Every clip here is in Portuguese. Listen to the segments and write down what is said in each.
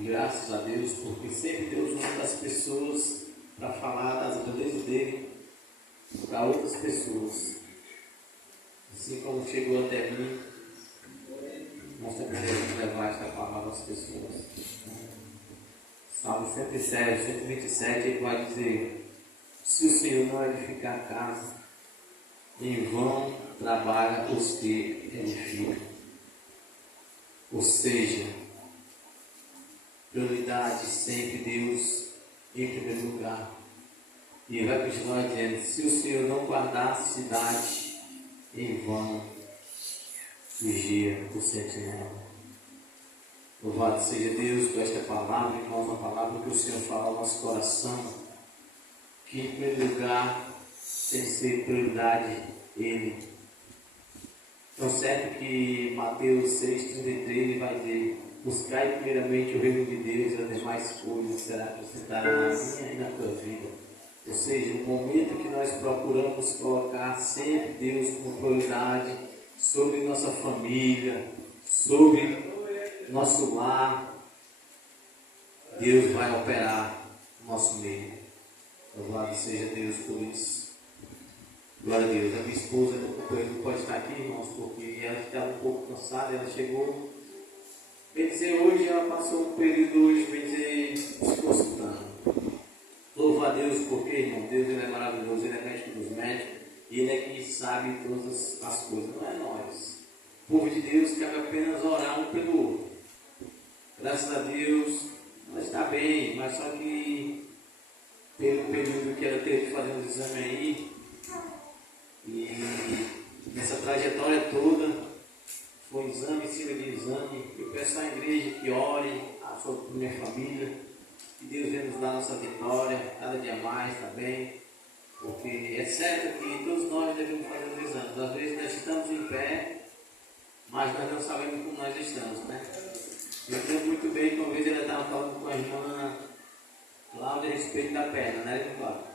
Graças a Deus, porque sempre Deus usa as pessoas para falar das grandezas dele para outras pessoas. Assim como chegou até mim, nós também devemos levar esta palavra às pessoas. Salmo 107, 127, ele vai dizer: se o Senhor não edificar a casa, em vão trabalha os que edificam. Ou seja, prioridade sempre Deus em primeiro lugar. E ele vai continuar dizendo: se o Senhor não guardar a cidade, em vão vigia o sentinela. Louvado seja Deus por esta palavra, irmãos, uma palavra que o Senhor fala ao nosso coração, que em primeiro lugar tem que ser prioridade Ele. Então, certo que Mateus 6,33 ele vai dizer: buscai primeiramente o reino de Deus e as demais coisas será acrescentada na minha e na tua vida. Ou seja, no momento que nós procuramos colocar sempre Deus como prioridade sobre nossa família, sobre nosso lar, Deus vai operar no nosso meio. Louvado seja Deus por isso. Glória a Deus. A minha esposa não pode estar aqui, irmãos, porque ela estava um pouco cansada, ela chegou. Bem dizer, hoje ela passou um período hoje, bem dizer, se consultando. Louva a Deus, porque, irmão, Deus ele é maravilhoso, Ele é médico dos médicos, e Ele é quem sabe todas as coisas, não é nós. O povo de Deus cabe apenas orar um pelo outro. Graças a Deus, ela está bem, mas só que pelo período que ela teve que fazer um exame aí, e nessa trajetória toda, foi exame em cima de exame. Eu peço à igreja que ore sobre minha família, que Deus venha nos dar nossa vitória, cada dia mais, tá bem? Porque é certo que todos nós devemos fazer os exames. Às vezes nós estamos em pé, mas nós não sabemos como nós estamos, né? Eu lembro muito bem que uma vez ele estava falando com a irmã Cláudia a respeito da perna, né, irmã Cláudia?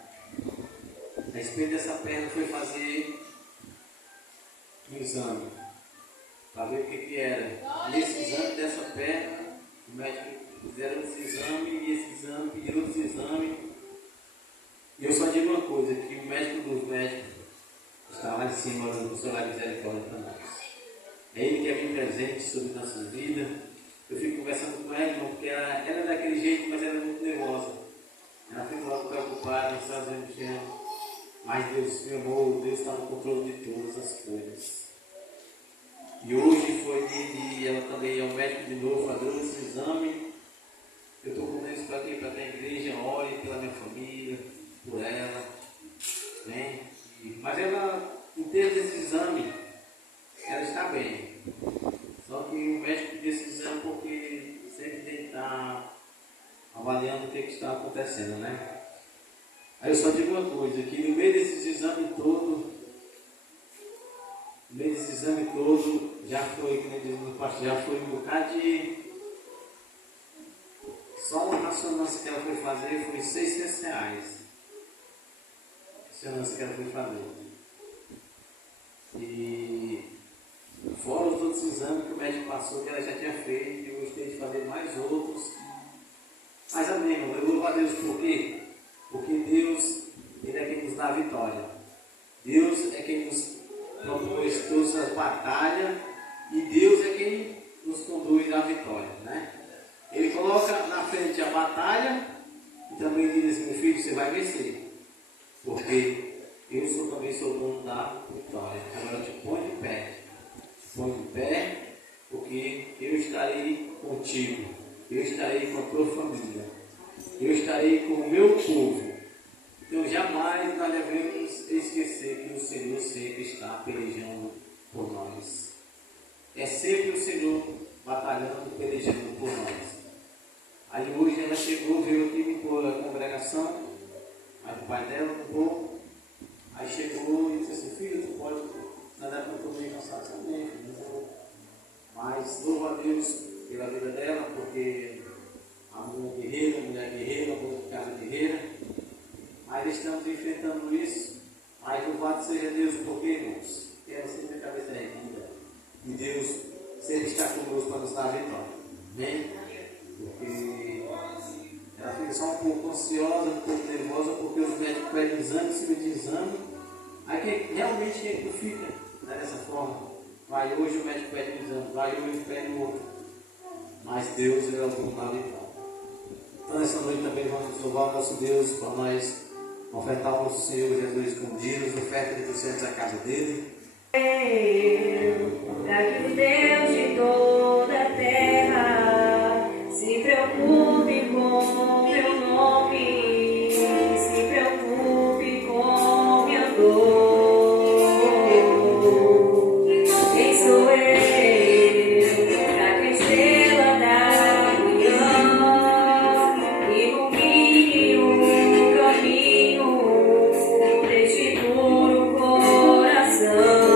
A respeito dessa perna foi fazer um exame para ver o que era. Nesse exame dessa perna, o médico fizeram esse exame e esse exame, pediram outro exame. E eu só digo uma coisa, que o médico dos médicos está lá em cima, orando com o Senhor lá misericórdia para nós. É Ele que é bem presente sobre nossas vidas. Eu fico conversando com ela, irmão, porque ela é daquele jeito, mas ela é muito nervosa. Ela fica logo preocupada, não está dizendo, mas Deus, meu amor, Deus está no controle de todas as coisas. E hoje foi dia de ela também é um médico de novo, fazer esse exame. Eu estou com Deus para aqui, para a igreja, ore pela minha família, por ela. Né? Mas ela, em termos desse exame, ela está bem. Só que o médico desse exame, porque sempre tem que estar avaliando o que está acontecendo, né? Aí eu só digo uma coisa, que no meio desse exame todo, já foi, como diz no pastor, já foi um bocado de... Só uma ressonância que ela foi fazer foi R$600. Ressonância que ela foi fazer. E fora os outros exames que o médico passou, que ela já tinha feito, eu gostei de fazer mais outros. Mas amém, irmão, eu louvo a Deus por quê? Porque Deus, Ele é quem nos dá a vitória. Deus é quem nos propôs todas as batalhas e Deus é quem nos conduz à vitória, né? Ele coloca na frente a batalha e também diz assim: meu filho, você vai vencer, porque eu também sou dono da vitória. Agora te põe de pé, porque eu estarei contigo, eu estarei com a tua família, eu estarei com o meu povo. Então jamais nós devemos esquecer que o Senhor sempre está pelejando por nós. É sempre o Senhor batalhando, pelejando por nós. Aí hoje ela chegou, veio aqui, limpou a congregação, mas o pai dela limpou. Aí chegou e disse assim: filho, tu pode nadar para eu meio cansado também, filho. Mas louvo a Deus pela vida dela, porque a mulher guerreira, a mulher de casa guerreira. Mas estamos enfrentando isso. Mas louvado seja Deus, porque, irmãos, ela sempre a cabeça erguida. E Deus sempre está conosco para nos dar a vitória. Amém? Porque ela fica só um pouco ansiosa, um pouco nervosa, porque os médicos pedem exame em cima de exame. Aí realmente quem fica, né, dessa forma? Vai hoje o médico pede um exame, vai hoje pede o outro. Mas Deus é o dono da vitória. Então nessa noite também vamos louvar o nosso Deus para nós ofertar ao nosso Senhor Jesus com dízimos, oferta de presentes à casa dele. Para que o Deus de toda a terra se preocupe com meu nome, se preocupe com minha dor. Quem sou eu para que a estrela da manhã ilumine o caminho deste puro coração?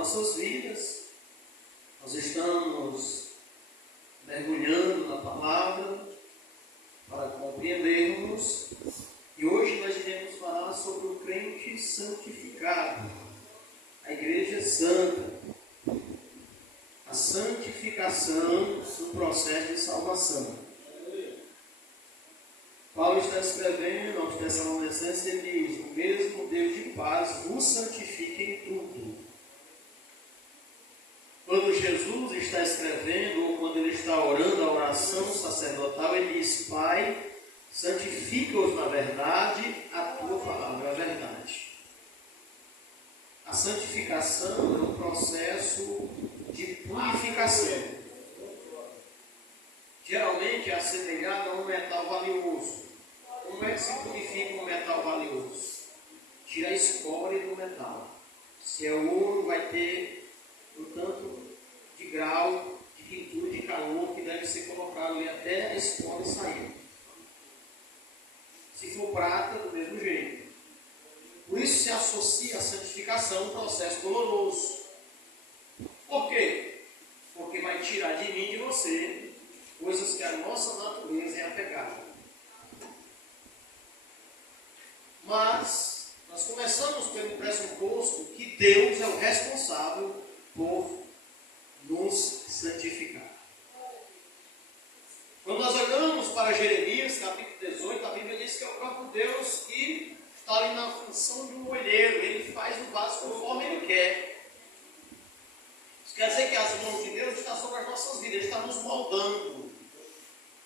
nossas vidas. Nós estamos mergulhando na palavra para compreendermos. E hoje nós iremos falar sobre o crente santificado, a igreja santa, a santificação no processo de salvação. Paulo está escrevendo aos Tessalonicenses e diz: o mesmo Deus de paz vos santifique em tudo. Quando Jesus está escrevendo, ou quando ele está orando a oração sacerdotal, ele diz: Pai, santifica-os na verdade, a tua palavra é a verdade. A santificação é um processo de purificação. Geralmente é assemelhado a um metal valioso. Como é que se purifica um metal valioso? Tira a escória do metal. Se é ouro, vai ter um tanto de grau de pintura, de calor que deve ser colocado ali até a escória sair. Se for prata, do mesmo jeito. Por isso se associa a santificação a um processo doloroso. Por quê? Porque vai tirar de mim e de você coisas que a nossa natureza é apegada. Mas nós começamos pelo pressuposto que Deus é o responsável por nos santificar. Quando nós olhamos para Jeremias, capítulo 18, a Bíblia diz que é o próprio Deus que está ali na função de um olheiro. Ele faz o vaso conforme Ele quer. Isso quer dizer que as mãos de Deus estão sobre as nossas vidas. Ele está nos moldando.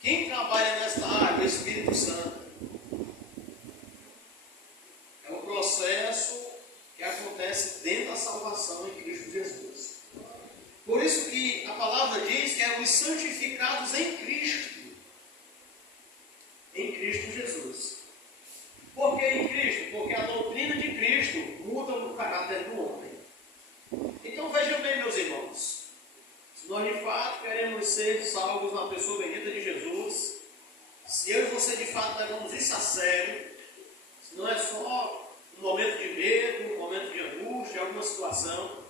Quem trabalha nesta área? O Espírito Santo. É um processo que acontece dentro da salvação em Cristo Jesus. Por isso que a palavra diz que é os santificados em Cristo. Em Cristo Jesus. Por que em Cristo? Porque a doutrina de Cristo muda o caráter do homem. Então vejam bem, meus irmãos. Se nós de fato queremos ser salvos na pessoa bendita de Jesus, se eu e você de fato levamos isso a sério, se não é só um momento de medo, um momento de angústia, alguma situação,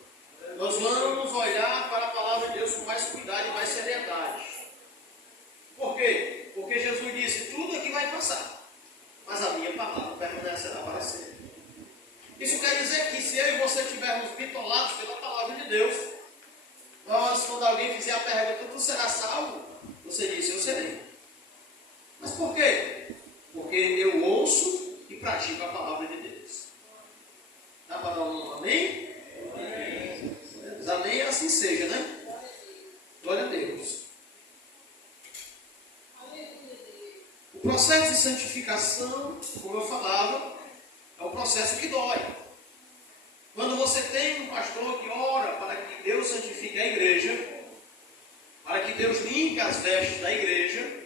nós vamos olhar para a palavra de Deus com mais cuidado e mais seriedade. Por quê? Porque Jesus disse: tudo aqui vai passar, mas a minha palavra permanecerá para sempre. Isso quer dizer que se eu e você estivermos bitolados pela palavra de Deus, nós, quando alguém fizer a pergunta: tu será salvo? Você diz: eu serei. Mas por quê? Porque eu ouço e pratico a palavra de Deus. Dá para dar um amém? Amém. Amém, assim seja, né? Glória a Deus. O processo de santificação, como eu falava, é um processo que dói. Quando você tem um pastor que ora para que Deus santifique a igreja, para que Deus limpe as vestes da igreja,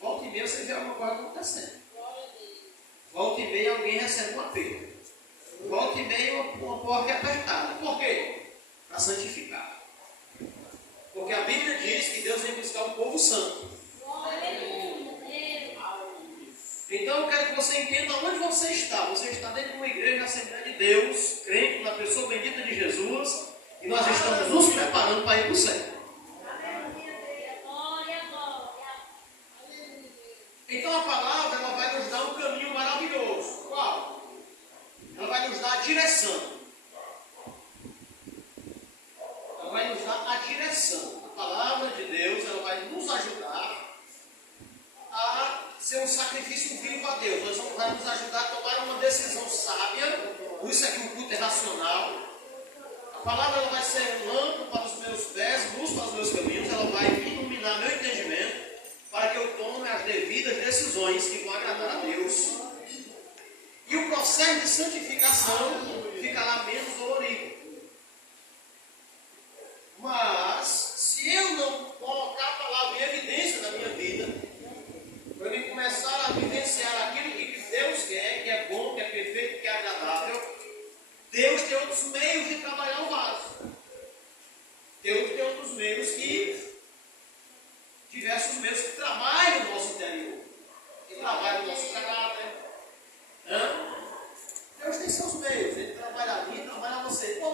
volta e meia você vê alguma coisa acontecendo. Volta e meia alguém recebe um apelo. Volta e meia uma porta é apertada. Por quê? Para santificar. Porque a Bíblia diz que Deus vem buscar um povo santo. Então eu quero que você entenda onde você está. Você está dentro de uma igreja da Assembleia de Deus, crente na pessoa bendita de Jesus, e nós estamos nos preparando para ir para o céu. Então a palavra ela vai nos dar um caminho maravilhoso. Qual? Ela vai nos dar a direção. Ela vai nos dar a direção. A palavra de Deus ela vai nos ajudar a ser um sacrifício vivo a Deus. Nós vai nos ajudar a tomar uma decisão sábia. Por isso é que o culto é racional. A palavra ela vai ser lâmpada para os meus pés, luz para os meus caminhos. Ela vai iluminar meu entendimento para que eu tome as devidas decisões que vão agradar a Deus. E o processo de santificação ficará menos dolorido. Mas, se eu não colocar a palavra em evidência na minha vida, para eu começar a vivenciar aquilo que Deus quer, que é bom, que é perfeito, que é agradável, Deus tem outros meios de trabalhar o vaso. Deus tem outros meios diversos meios que trabalham no nosso interior, que trabalham no nosso caráter. Deus tem seus meios, Ele trabalha ali, trabalha você. Como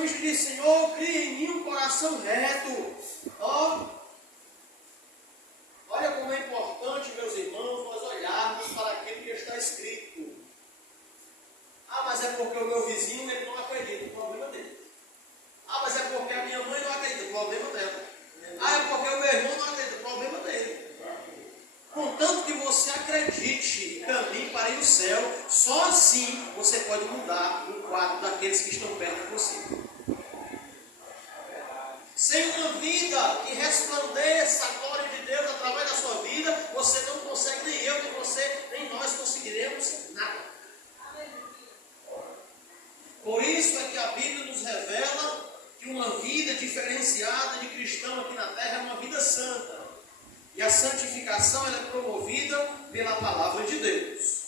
salmista diz: Senhor, cria em mim um coração reto. Ó, olha como é importante, meus irmãos, nós olharmos para aquilo que está escrito. Ah, mas é porque o meu vizinho ele não acredita, o problema dele. Ah, mas é porque a minha mãe não acredita, o problema dela. Ah, é porque o meu irmão não acredita, o problema dele. Contanto que você acredite e caminhe para ir ao céu, só assim você pode mudar o quadro daqueles que estão perto de você. Sem uma vida que resplandeça a glória de Deus através da sua vida, você não consegue, nem eu, nem você, nem nós conseguiremos nada. Por isso é que a Bíblia nos revela que uma vida diferenciada de cristão aqui na terra é uma vida santa. E a santificação ela é promovida pela palavra de Deus.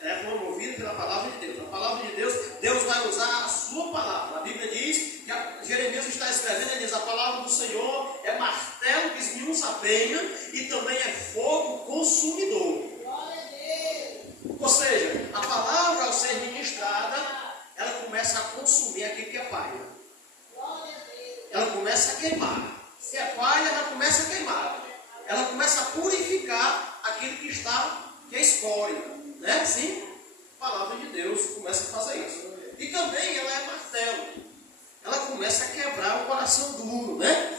Ela é promovida pela palavra de Deus. A palavra de Deus, Deus vai usar a sua palavra. A Bíblia diz, que Jeremias está escrevendo, ele diz: a palavra do Senhor é martelo que esmiuça a penha e também é fogo consumidor. Ou seja, a palavra ao ser ministrada, ela começa a consumir aquilo que é palha. Ela começa a queimar. Se é palha, ela começa a queimar. Ela começa a purificar aquilo que é escória, né? Sim? A palavra de Deus começa a fazer isso. E também ela é martelo. Ela começa a quebrar o coração duro, né?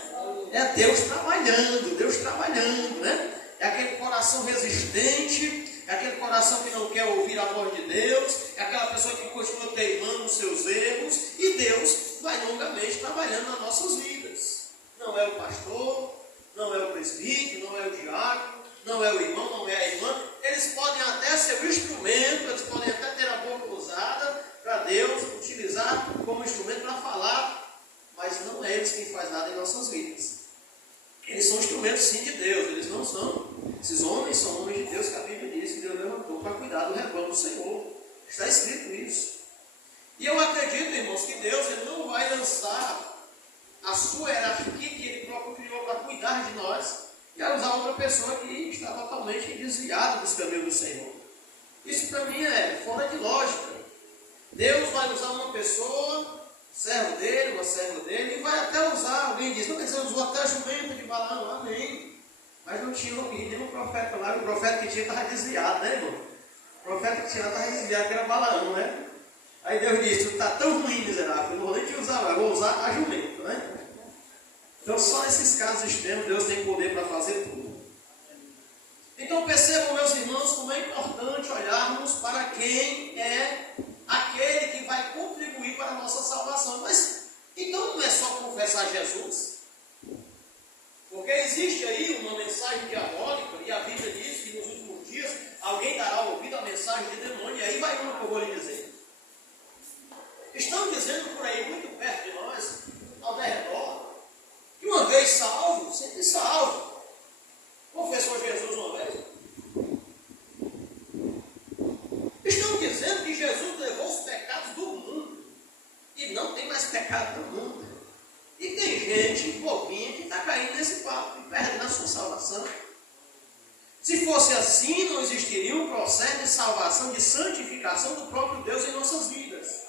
É Deus trabalhando, né? É aquele coração resistente, é aquele coração que não quer ouvir a voz de Deus, é aquela pessoa que continua teimando nos seus erros, e Deus vai longamente trabalhando nas nossas vidas. Não é o pastor, não é o presbítero, não é o diácono, não é o irmão, não é a irmã. Eles podem até ser o instrumento, eles podem até ter a boca usada para Deus utilizar como instrumento para falar, mas não é eles quem faz nada em nossas vidas. Eles são instrumentos sim de Deus, eles não são. Esses homens são homens de Deus que a Bíblia diz que Deus levantou para cuidar do rebanho do Senhor. Está escrito isso. E eu acredito, irmãos, que Deus ele não vai lançar a sua hierarquia que Ele próprio criou para cuidar de nós e a usar outra pessoa que está totalmente desviada dos caminhos do Senhor. Isso para mim é fora de lógica. Deus vai usar uma pessoa, servo dele, uma serva dele, e vai até usar, alguém diz, não quer dizer, usou até a jumenta de Balaão, amém. Mas não tinha nenhum profeta lá, o profeta que tinha estava desviado, né, irmão? O profeta que tinha estava desviado, que era Balaão, né? Aí Deus disse: está tão ruim, miserável, eu não vou nem te usar, eu vou usar a jumenta, né? Então, só nesses casos extremos, Deus tem poder para fazer tudo. Então, percebam, meus irmãos, como é importante olharmos para quem é aquele que vai contribuir para a nossa salvação. Mas, então, não é só confessar Jesus? Porque existe aí uma mensagem diabólica, e a Bíblia diz que nos últimos dias alguém dará ouvido à mensagem de demônio, e aí vai uma que eu vou lhe dizer. Estão dizendo por aí, muito perto de nós, ao redor, que uma vez salvo, sempre salvo. Confessou Jesus uma vez. Estão dizendo que Jesus levou os pecados do mundo e não tem mais pecado no mundo. E tem gente bobinha que está caindo nesse papo e perde na sua salvação. Se fosse assim, não existiria um processo de salvação, de santificação do próprio Deus em nossas vidas.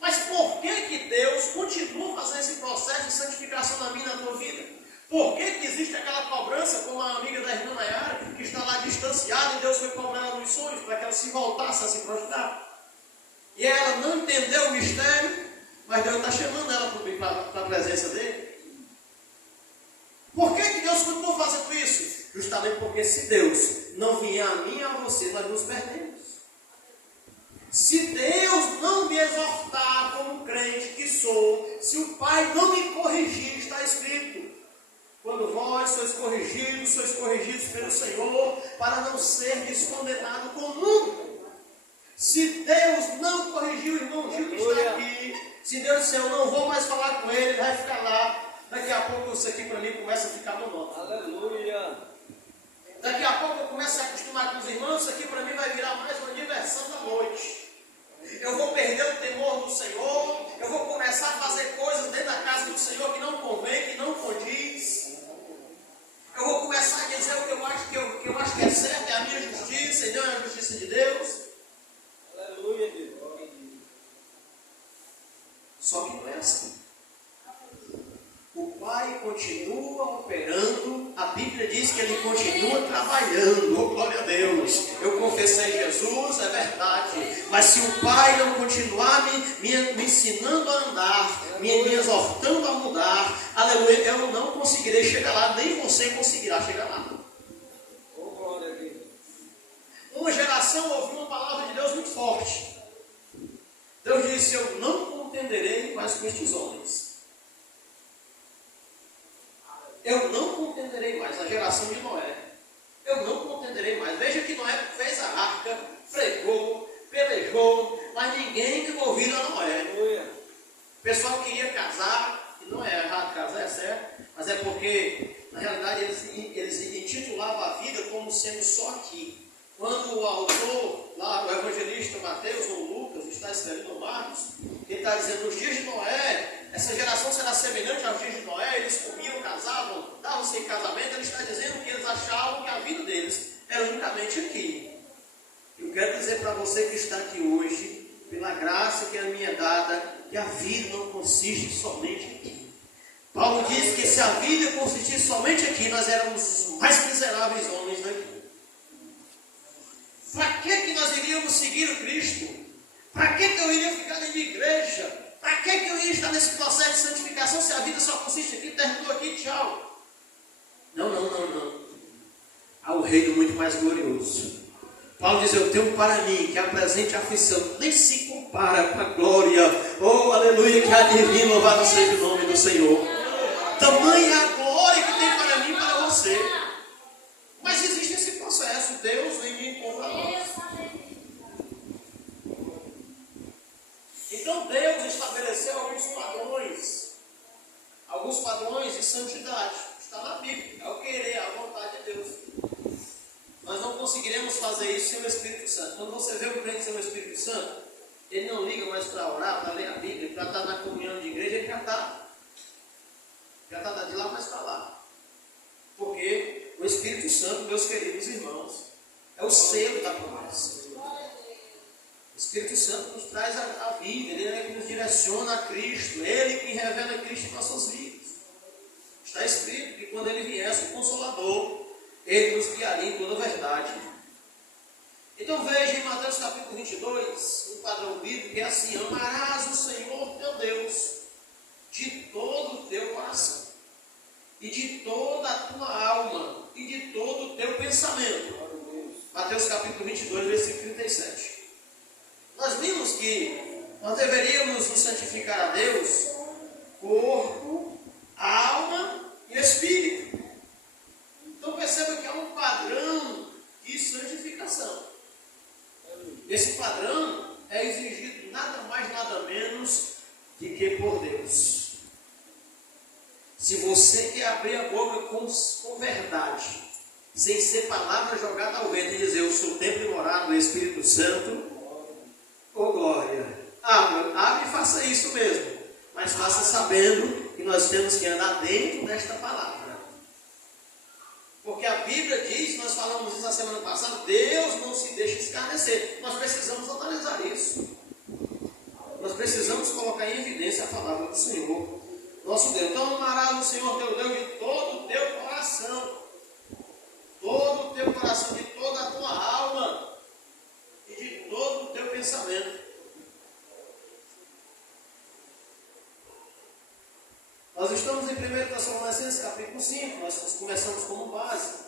Mas por que Deus continua fazendo esse processo de santificação na minha e na tua vida? Por que existe aquela cobrança, como a amiga da irmã Nayara, que está lá distanciada e Deus foi cobrar ela nos sonhos para que ela se voltasse a se prostrar? E ela não entendeu o mistério, mas Deus está chamando ela para a presença dele. Por que Deus continua fazendo isso? Justamente porque se Deus não vier a mim e a você, nós nos perdemos. Se Deus não me exortar como crente que sou, se o Pai não me corrigir, está escrito: quando vós sois corrigidos pelo Senhor, para não ser descondenado com o mundo. Se Deus não corrigiu o irmão Gil que está aqui, se Deus disser, eu não vou mais falar com ele, ele vai ficar lá, daqui a pouco isso aqui para mim começa a ficar monótono. Aleluia! Daqui a pouco eu começo a acostumar com os irmãos, isso aqui para mim vai virar mais uma diversão da noite. Eu vou perder o temor do Senhor, eu vou começar a fazer coisas dentro da casa do Senhor que não convém, que não condiz. Eu vou começar a dizer o que eu acho que é certo, é a minha justiça e não é a justiça de Deus. Aleluia, Deus. Só que não é assim. Pai continua operando, a Bíblia diz que Ele continua trabalhando, oh, glória a Deus. Eu confessei Jesus, é verdade, mas se o Pai não continuar me ensinando a andar, me exortando a mudar, aleluia, eu não conseguirei chegar lá, nem você conseguirá chegar lá. Oh, glória a Deus. Uma geração ouviu uma palavra de Deus muito forte. Deus disse: eu não contenderei mais com estes homens. Eu não contenderei mais, a geração de Noé. Eu não contenderei mais. Veja que Noé fez a arca, pregou, pelejou, mas ninguém deu ouvido a Noé. O pessoal queria casar, e não é errado casar, é certo, mas é porque, na realidade, eles intitulavam a vida como sendo só aqui. Quando o autor, lá, o evangelista Mateus ou Lucas, está escrevendo Marcos, ele está dizendo: nos dias de Noé, essa geração será semelhante aos dias de Noé, eles comiam, casavam, davam-se em casamento. Ele está dizendo que eles achavam que a vida deles era unicamente aqui. Eu quero dizer para você que está aqui hoje, pela graça que é minha dada, que a vida não consiste somente aqui. Paulo diz que se a vida consistisse somente aqui, nós éramos os mais miseráveis homens daqui. Para que nós iríamos seguir o Cristo? Para que eu iria ficar dentro de igreja? Para que eu iria estar nesse processo de santificação se a vida só consiste aqui, terminou aqui, tchau? Não. Há um reino muito mais glorioso. Paulo diz: eu tenho para mim que a presente aflição nem se compara com a glória, oh aleluia, que há de vir, louvado seja o nome do Senhor. Tamanha a glória que tem para mim e para você. Mas existe esse processo, Deus vem me impor a nós. Então Deus estabeleceu alguns padrões de santidade. Está na Bíblia, é o querer, a vontade de Deus. Nós não conseguiremos fazer isso sem o Espírito Santo. Quando você vê o crente sem o Espírito Santo, ele não liga mais para orar, para ler a Bíblia, para estar na comunhão de igreja, ele já está de lá mais para lá. Porque o Espírito Santo, meus queridos irmãos, é o selo da promessa. O Espírito Santo nos traz a vida, Ele é que nos direciona a Cristo, Ele que revela Cristo em nossas vidas. Está escrito que quando Ele viesse, o Consolador, Ele nos guiaria em toda a verdade. Então veja em Mateus capítulo 22, um padrão bíblico que é assim: amarás o Senhor teu Deus de todo o teu coração, e de toda a tua alma, e de todo o teu pensamento. Mateus capítulo 22, versículo 37. Nós vimos que nós deveríamos nos santificar a Deus, corpo, alma e espírito. Então perceba que há um padrão de santificação. Esse padrão é exigido nada mais, nada menos do que por Deus. Se você quer abrir a boca com verdade, sem ser palavra jogada ao vento e dizer: eu sou templo e morada do Espírito Santo, oh glória, abre e faça isso mesmo, mas faça sabendo que nós temos que andar dentro desta palavra. Porque a Bíblia diz, nós falamos isso na semana passada, Deus não se deixa escarnecer. Nós precisamos analisar isso. Nós precisamos colocar em evidência a palavra do Senhor, nosso Deus. Então amarás o Senhor teu Deus de todo o teu coração, de toda a tua alma e de todo o teu pensamento. Nós estamos em 1 Tessalonicenses capítulo 5, nós começamos como base.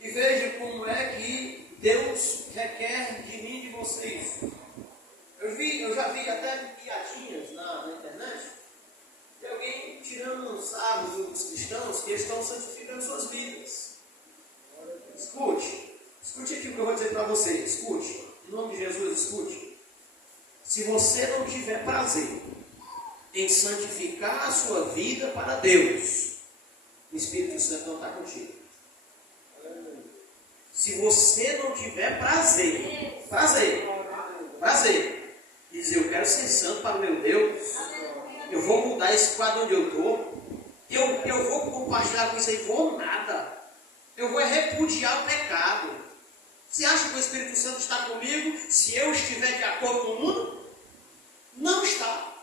E veja como é que Deus requer de mim e de vocês. Eu já vi até piadinhas na internet de alguém tirando uns sarros dos cristãos que estão santificando suas vidas. Escute aqui o que eu vou dizer para você. Escute, em nome de Jesus, escute. Se você não tiver prazer em santificar a sua vida para Deus, o Espírito Santo não está contigo. Se você não tiver prazer, e dizer: eu quero ser santo para o meu Deus, eu vou mudar esse quadro onde eu estou, eu vou compartilhar com isso aí, vou nada, eu vou repudiar o pecado. Você acha que o Espírito Santo está comigo se eu estiver de acordo com o mundo? Não está.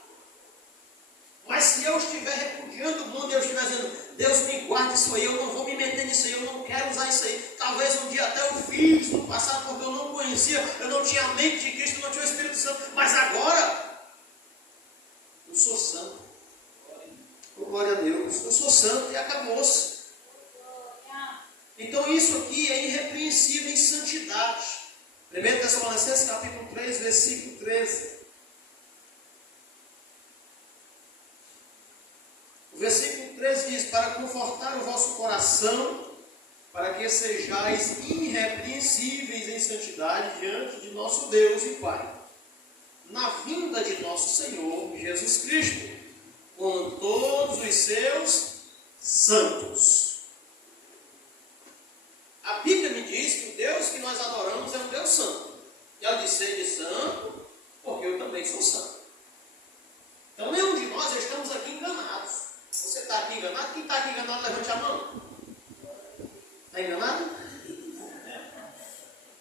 Mas se eu estiver repudiando o mundo, eu estiver dizendo, Deus me guarde isso aí, eu não vou me meter nisso aí, eu não quero usar isso aí. Talvez um dia até eu fiz no passado, porque eu não conhecia, eu não tinha a mente de Cristo, eu não tinha o Espírito Santo. Mas agora, eu sou santo. Oh, glória a Deus, eu sou santo e acabou-se. Então isso aqui é irrepreensível em santidade. 1 Tessalonicenses capítulo 3, versículo 13. O versículo 13 diz, para confortar o vosso coração, para que sejais irrepreensíveis em santidade diante de nosso Deus e Pai, na vinda de nosso Senhor Jesus Cristo, com todos os seus santos. A Bíblia me diz que o Deus que nós adoramos é um Deus santo. E ela diz, sede santo, porque eu também sou santo. Então nenhum de nós estamos aqui enganados. Você está aqui enganado? Quem está aqui enganado, levante a mão. Está enganado?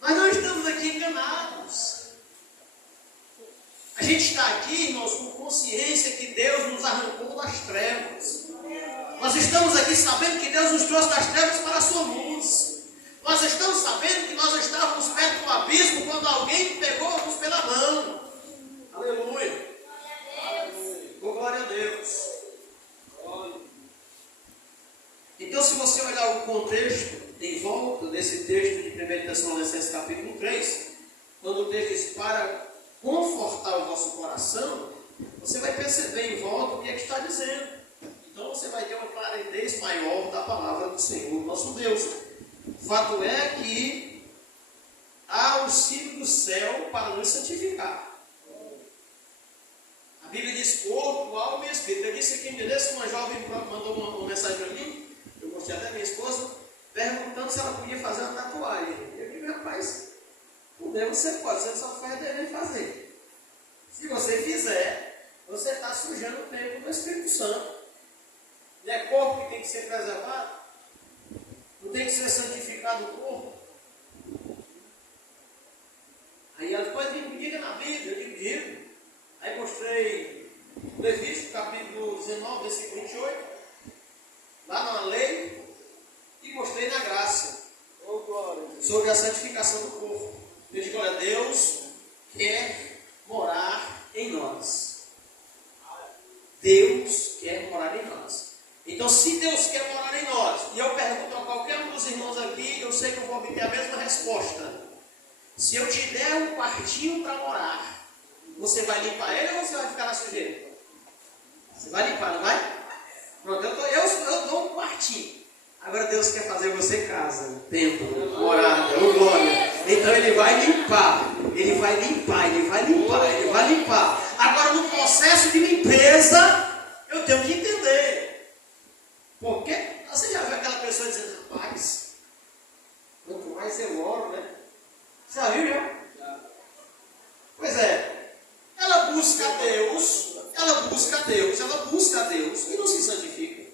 Nós não estamos aqui enganados. A gente está aqui, irmãos, com consciência que Deus nos arrancou das trevas. Nós estamos aqui sabendo que Deus nos trouxe das trevas para a sua luz. Nós estamos sabendo que nós estávamos perto do abismo quando alguém pegou-nos pela mão. Aleluia. Oh, glória a Deus. Então, se você olhar o contexto em volta desse texto de 1 Tessalonicenses capítulo 3, quando o texto diz para confortar o vosso coração, você vai perceber em volta o que é que está dizendo. Então você vai ter uma clareza maior da palavra do Senhor, nosso Deus. O fato é que há auxílio do céu para nos santificar. A Bíblia diz corpo, alma e espírito. Eu disse aqui um dia desse, uma jovem mandou uma mensagem para mim, eu mostrei até a minha esposa, perguntando se ela podia fazer uma tatuagem. Eu digo, rapaz, poder você pode, você só faz dever fazer. Se você fizer, você está sujando o templo do Espírito Santo. E é corpo que tem que ser preservado? Não tem que ser santificado o corpo? Aí ela depois me diga na Bíblia, eu digo. Aí mostrei Levítico capítulo 19, versículo 28, lá na lei, e mostrei na graça, sobre a santificação do corpo. Eu digo, olha, Deus quer morar em nós. Deus quer morar em nós. Então, se Deus quer morar em nós, e eu pergunto a qualquer um dos irmãos aqui, eu sei que eu vou obter a mesma resposta. Se eu te der um quartinho para morar, você vai limpar ele ou você vai ficar na sujeira? Você vai limpar, não vai? Pronto, eu dou um quartinho. Agora Deus quer fazer você casa, templo, morada, glória. Então Ele vai limpar, Ele vai limpar, Ele vai limpar, Ele vai limpar. Agora, no processo de limpeza, eu tenho que entender. Porque você já viu aquela pessoa dizendo, rapaz, quanto mais eu oro, né? Você já viu, já? Pois é, ela busca Deus, ela busca Deus e não se santifica.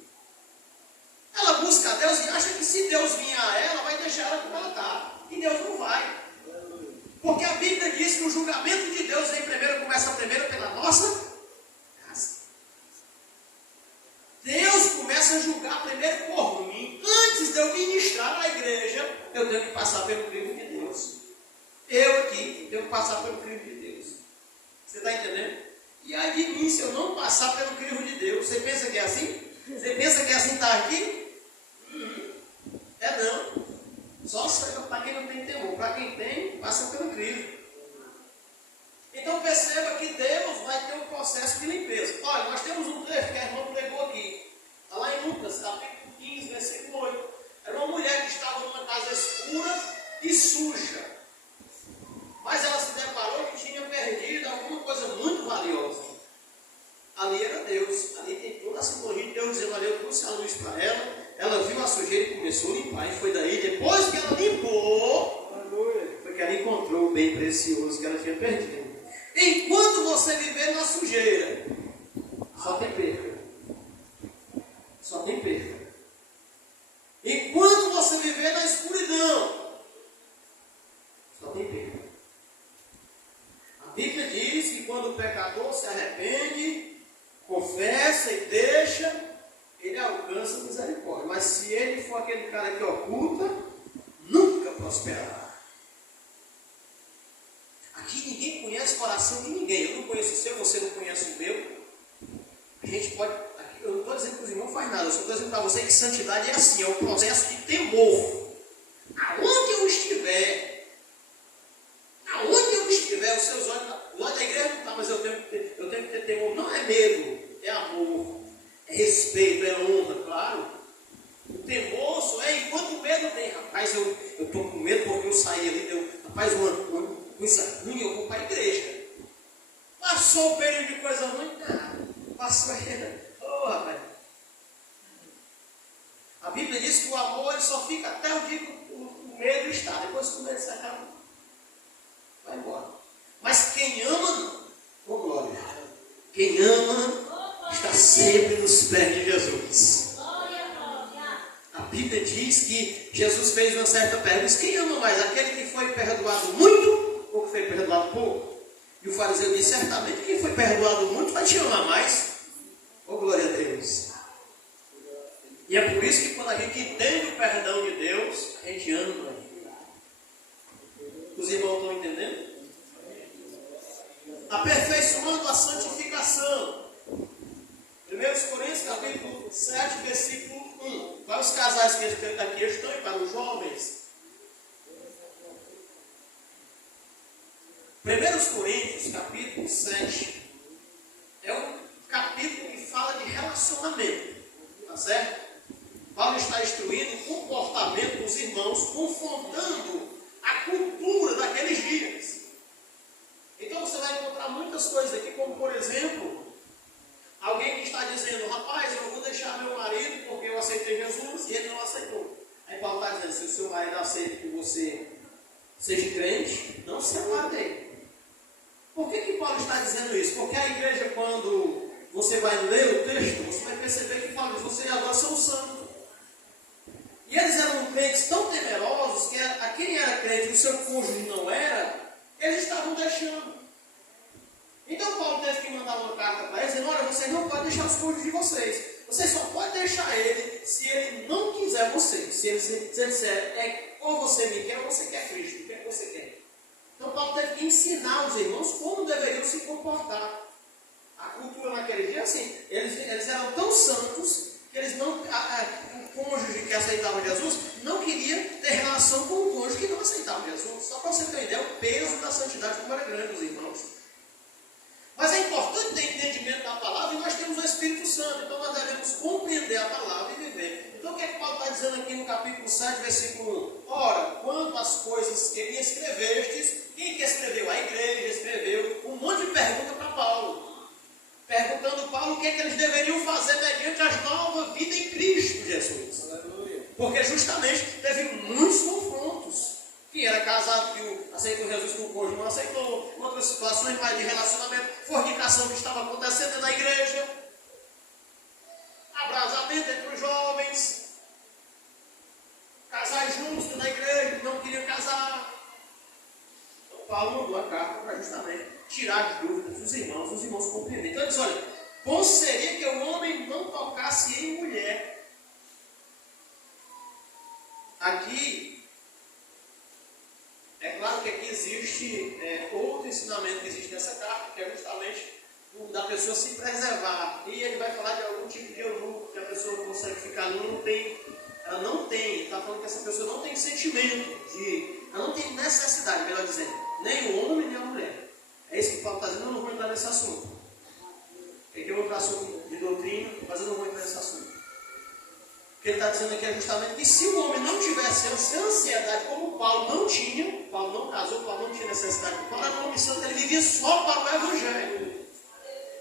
Ela busca Deus e acha que se Deus vier a ela, vai deixar ela como ela está. E Deus não vai. Porque a Bíblia diz que o julgamento de Deus começa primeiro pela nossa casa. Deus começa a julgar primeiro por mim. Antes de eu ministrar na igreja, eu tenho que passar pelo crivo de Deus. Eu aqui tenho que passar pelo crivo de Deus. Você está entendendo? E aí de mim, se eu não passar pelo crivo de Deus, você pensa que é assim? Você pensa que é assim estar aqui? É não. Só para quem não tem temor. Para quem tem, passa pelo crivo. Então perceba que Deus vai ter um processo de limpeza. Olha, nós temos um texto que a irmã pregou aqui. Está lá em Lucas, capítulo 15, versículo 8. Era uma mulher que estava numa casa escura e suja. Mas ela se deparou que tinha perdido alguma coisa muito valiosa. Ali era Deus. Ali tem toda a simbologia de Deus dizendo, olha, eu trouxe a luz para ela. Ela viu a sujeira e começou a limpar. E foi daí, depois que ela limpou, foi que ela encontrou o bem precioso que ela tinha perdido. Enquanto você viver na sujeira, só tem perda. Só tem perda. Enquanto você viver na escuridão, só tem perda. A Bíblia diz que quando o pecador se arrepende, confessa dizendo que os irmãos não fazem nada, eu só estou dizendo para você que santidade é assim, é um processo de temor. Aonde eu estiver, os seus olhos, o olho da igreja não está, mas eu tenho que ter temor. Não é medo, é amor, é respeito, é honra, claro. O temor só é enquanto o medo tem. Rapaz, eu estou com medo porque eu saí ali, rapaz, uma coisa ruim, eu vou para a igreja. Passou o período de coisa ruim? Não. Passou ainda. Oh, rapaz. A Bíblia diz que o amor ele só fica até o dia que o medo está. Depois que o medo se acaba, vai embora. Mas quem ama, não. Oh, glória. Quem ama está sempre nos pés de Jesus. A Bíblia diz que Jesus fez uma certa pergunta. Quem ama mais? Aquele que foi perdoado muito ou que foi perdoado pouco? E o fariseu disse, certamente, quem foi perdoado muito vai te amar mais. Oh, glória a Deus. E é por isso que quando a gente entende o perdão de Deus, a gente ama. Os irmãos estão entendendo? Aperfeiçoando a santificação. 1 Coríntios, capítulo 7, versículo 1. Para os casais que aqui estão e para os jovens. 1 Coríntios, capítulo 7, é um capítulo que fala de relacionamento, tá certo? Paulo está instruindo o comportamento dos irmãos, confrontando a cultura daqueles dias. Então você vai encontrar muitas coisas aqui, como por exemplo, alguém que está dizendo, rapaz, eu vou deixar meu marido porque eu aceitei Jesus e ele não aceitou. Aí Paulo está dizendo, se o seu marido aceita que você seja crente, não se separe dele. Por que Paulo está dizendo isso? Porque a igreja, quando você vai ler o texto, você vai perceber que Paulo diz, vocês agora são santos. E eles eram crentes tão temerosos que a quem era crente e o seu cônjuge não era, eles estavam deixando. Então Paulo teve que mandar uma carta para eles, dizendo, olha, vocês não podem deixar os cônjuges de vocês. Vocês só podem deixar ele se ele não quiser vocês. Se ele disser, ou você me quer ou você quer Cristo, o que é que você quer? Então Paulo teve que ensinar os irmãos como deveriam se comportar. A cultura naquele dia, assim, eles eram tão santos que eles não, o cônjuge que aceitava Jesus não queria ter relação com o cônjuge que não aceitava Jesus. Só para você ter ideia, o peso da santidade como era grande, os irmãos. Mas é importante ter entendimento da palavra e nós temos o Espírito Santo, então nós devemos compreender a palavra e viver. Então o que é que Paulo está dizendo aqui no capítulo 7, versículo 1? Ora, quanto às coisas que me escrevestes, quem que escreveu? A igreja escreveu um monte de perguntas para Paulo. Perguntando Paulo o que é que eles deveriam fazer mediante a nova vida em Cristo Jesus. Aleluia. Porque justamente teve muitos confrontos. Quem era casado que aceitou Jesus com o cônjuge não aceitou. Outras situações mais de relacionamento. Fornicação que estava acontecendo na igreja. Abrasamento entre os jovens. Casais juntos na igreja que não queriam casar. Então Paulo mandou a carta para justamente tirar as dúvidas dos irmãos, os irmãos compreenderem. Então ele diz, olha, bom seria que o homem não tocasse em mulher. Aqui, é claro que aqui existe outro ensinamento que existe nessa carta, que é justamente o da pessoa se preservar. E ele vai falar de algum tipo de eunuco, que a pessoa não consegue ficar, ela não tem, está falando que essa pessoa não tem sentimento, ela não tem necessidade, melhor dizendo, nem o homem nem a mulher. É isso que Paulo está dizendo, eu não vou entrar nesse assunto. É que eu vou para assunto de doutrina, mas eu não vou entrar nesse assunto. O que ele está dizendo aqui é justamente que se o homem não tivesse ansiedade, como Paulo não tinha, Paulo não casou, Paulo não tinha necessidade, Paulo era um homem santo, ele vivia só para o Evangelho.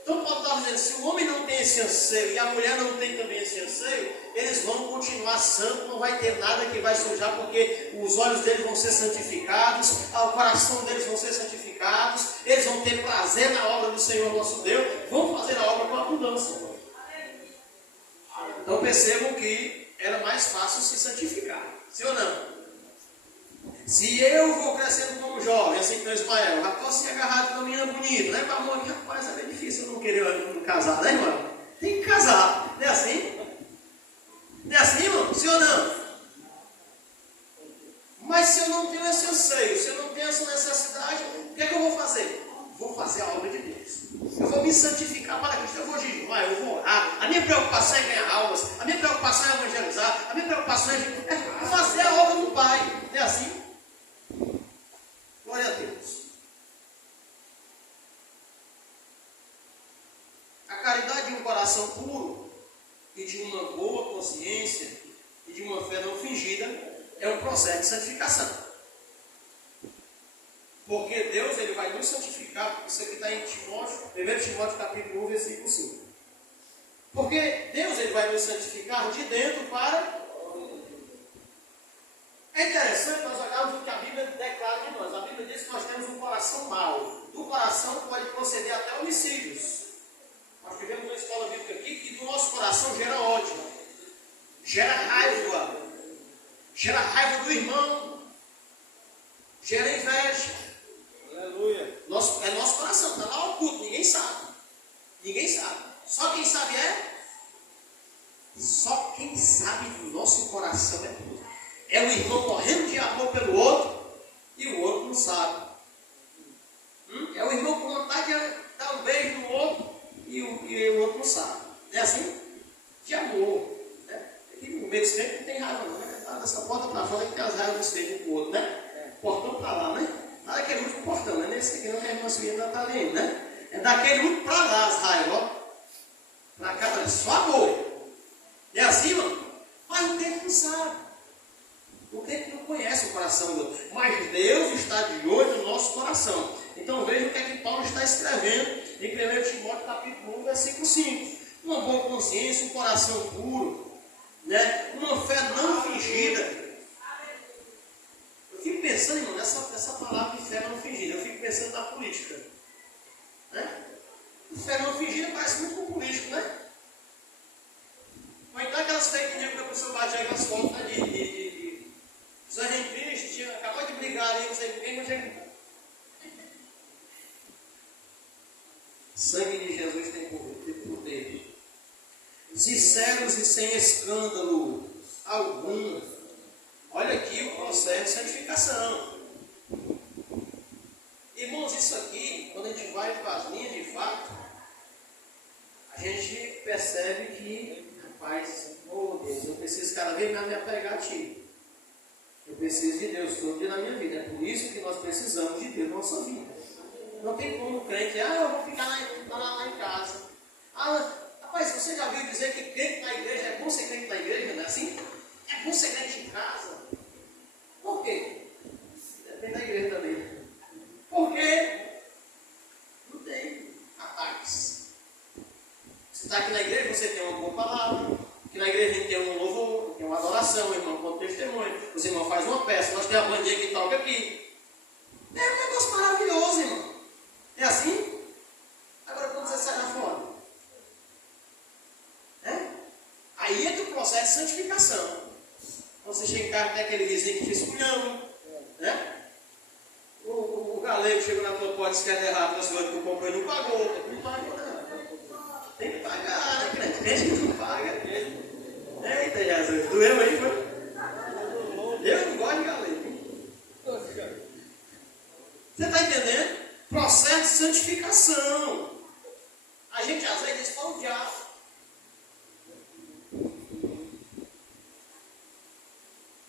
Então Paulo está dizendo, se o homem não tem esse anseio e a mulher não tem também esse anseio, eles vão continuar santos, não vai ter nada que vai sujar, porque os olhos deles vão ser santificados, o coração deles vão ser santificados, eles vão ter prazer na obra do Senhor nosso Deus, vão fazer a obra com abundância. Então percebam que era mais fácil se santificar, sim ou não? Se eu vou crescendo como jovem, assim como Ismael, já posso ser agarrado com uma menina bonita, né? Para a mãe, rapaz, é bem difícil eu não querer casar, né, irmão? Tem que casar, não é assim? Não é assim, irmão? Sim ou não? Mas se eu não tenho esse anseio, se eu não tenho essa necessidade, o que é que eu vou fazer? Vou fazer a obra de Deus. Eu vou me santificar para Cristo. Eu vou jejuar, eu vou orar. A minha preocupação é ganhar almas, a minha preocupação é evangelizar, a minha preocupação é fazer a obra do Pai. É assim? Glória a Deus. A caridade de um coração puro e de uma boa consciência e de uma fé não fingida é um processo de santificação. Porque Deus ele vai nos santificar, isso aqui está em Timóteo, 1 Timóteo capítulo 1, versículo 5. Porque Deus ele vai nos santificar de dentro para... É interessante nós olharmos o que a Bíblia declara de nós. A Bíblia diz que nós temos um coração mau. Do coração pode proceder até homicídios. Nós tivemos uma escola bíblica aqui que do nosso coração gera ódio, gera raiva do irmão, gera inveja. Aleluia. É nosso coração, está lá oculto, ninguém sabe. Ninguém sabe. Só quem sabe Só quem sabe do nosso coração é Deus. É o irmão morrendo de amor pelo outro e o outro não sabe. É o irmão com vontade de dar um beijo no outro e o outro não sabe. É assim? De amor. Né? Aqui no meio dos crentes não tem raiva não. Né? Tá dessa porta para fora que tem as raivas dos crentes um com o outro. Né? O portão está lá, né? Lá daquele último portão, né? Nesse aqui não, que a irmã Suína está lendo, né? É daquele último para lá as raivas, ó. Para cá, só amor. É assim, mano? Mas o crente não sabe. O crente não conhece o coração do outro. Mas Deus está de olho no nosso coração. Então veja o que é que Paulo está escrevendo em 1 Timóteo capítulo 1, versículo 5. Uma boa consciência, um coração puro, né? Uma fé não fingida. Eu fico pensando, irmão, nessa palavra de fé não fingida. Eu fico pensando na política. Né? Fé não fingida parece muito com político, né? Ou então aquelas fake news que a pessoa bate aí com as fotos, né? Zé Henrique acabou de brigar ali, não sei quem, mas sangue de Jesus tem poder. Sinceros e sem escândalo algum. Olha aqui o processo de santificação. Irmãos, isso aqui, quando a gente vai para as linhas de fato, a gente percebe que, rapaz, oh Deus, eu preciso cada vez mais me apegar a Ti. Eu preciso de Deus todo dia na minha vida. É por isso que nós precisamos de Deus na nossa vida. Não tem como o crente, eu vou ficar lá em casa. Rapaz, você já viu dizer que crente na igreja é bom ser crente na igreja, não é assim? É bom ser crente em casa. Por quê? Depende da igreja também. Por quê? Não tem ataques. Você está aqui na igreja, você tem uma boa palavra. Aqui na igreja a gente tem um louvor, tem uma adoração, o irmão conta testemunho. Os irmãos fazem uma peça, nós temos a bandinha que toca aqui. É um negócio maravilhoso, irmão. É assim? Agora quando você sai lá fora, aí entra o processo de santificação. Quando você chega em casa, tem aquele vizinho que te esculhamba, né? O galego chega na tua porta e esquece errado das coisas que tu comprou e não pagou. Não pagou, não. Tem que pagar, né, crente? Crente que não paga. Eita, Jesus, doeu aí, foi? Eu não gosto de galego. Você está entendendo? Processo de santificação. A gente às vezes diz para o diabo.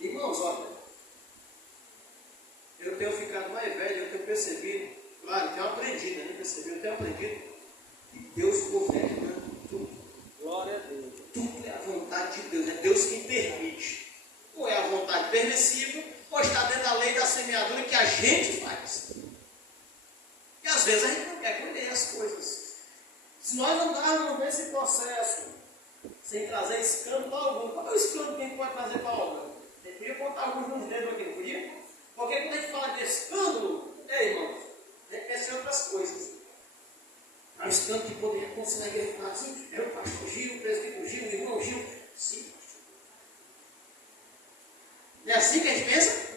Irmãos, olha, eu tenho ficado mais velho, eu tenho percebido, claro, eu tenho aprendido, eu tenho aprendido que Deus governa tudo. Glória a Deus. Tudo é a vontade de Deus, é Deus quem permite. Ou é a vontade permissiva, ou está dentro da lei da semeadura que a gente faz. E às vezes a gente não quer colher as coisas. Se nós andarmos nesse processo, sem trazer escândalo algum, qual é o escândalo que a gente pode trazer para a obra? A gente podia contar alguns nos dedos aqui, não podia? Porque quando a gente fala de escândalo, irmãos, a gente pensa em outras coisas. O escândalo que poderia acontecer na igreja, falar assim, é o pastor Gil, o presbítero Gil, o irmão Gil. Sim, pastor. Não é assim que a gente pensa?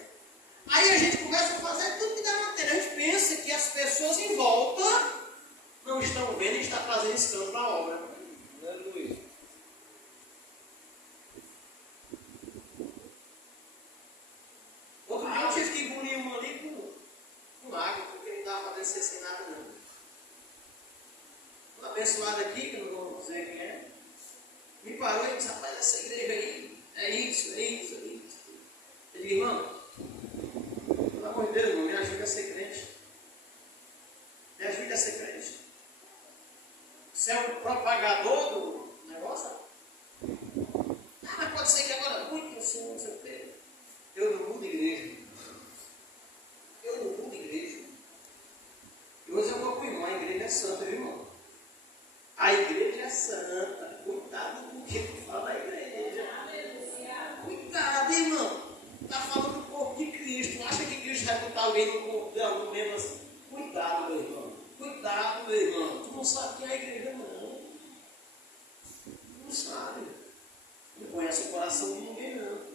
Aí a gente começa a fazer tudo que dá matéria. A gente pensa que as pessoas em volta não estão vendo e estão trazendo escândalo para a obra. Aleluia. Outro dia eu tive que engolir uma ali com água, porque não dava para descer sem nada não. Uma abençoada aqui, que eu não vou dizer quem é, me parece parou e disse, rapaz, essa igreja aí é isso. Eu disse, irmão, pelo amor de Deus, irmão, me ajuda a ser crente. Me ajuda a ser crente. Você é o propagador do negócio? Mas pode ser que agora muito assim, não sei o quê. Eu não mudo igreja. E hoje eu vou com o irmão, a igreja é santa, viu, irmão? A igreja é santa. Cuidado com o que tu fala da igreja. Cuidado, irmão. Está falando do corpo de Cristo. Acha que Cristo vai botar alguém no corpo de algum mesmo assim? Cuidado, meu irmão. Cuidado, meu irmão. Tu não sabe quem é a igreja, não. Tu não sabe. Não conhece o coração de ninguém, não.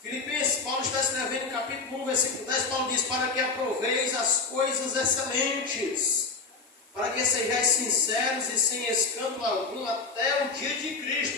Filipenses, Paulo está escrevendo no capítulo 1, versículo 10, Paulo diz, para que aproveis as coisas excelentes, para que sejais sinceros e sem escândalo algum até o dia de Cristo,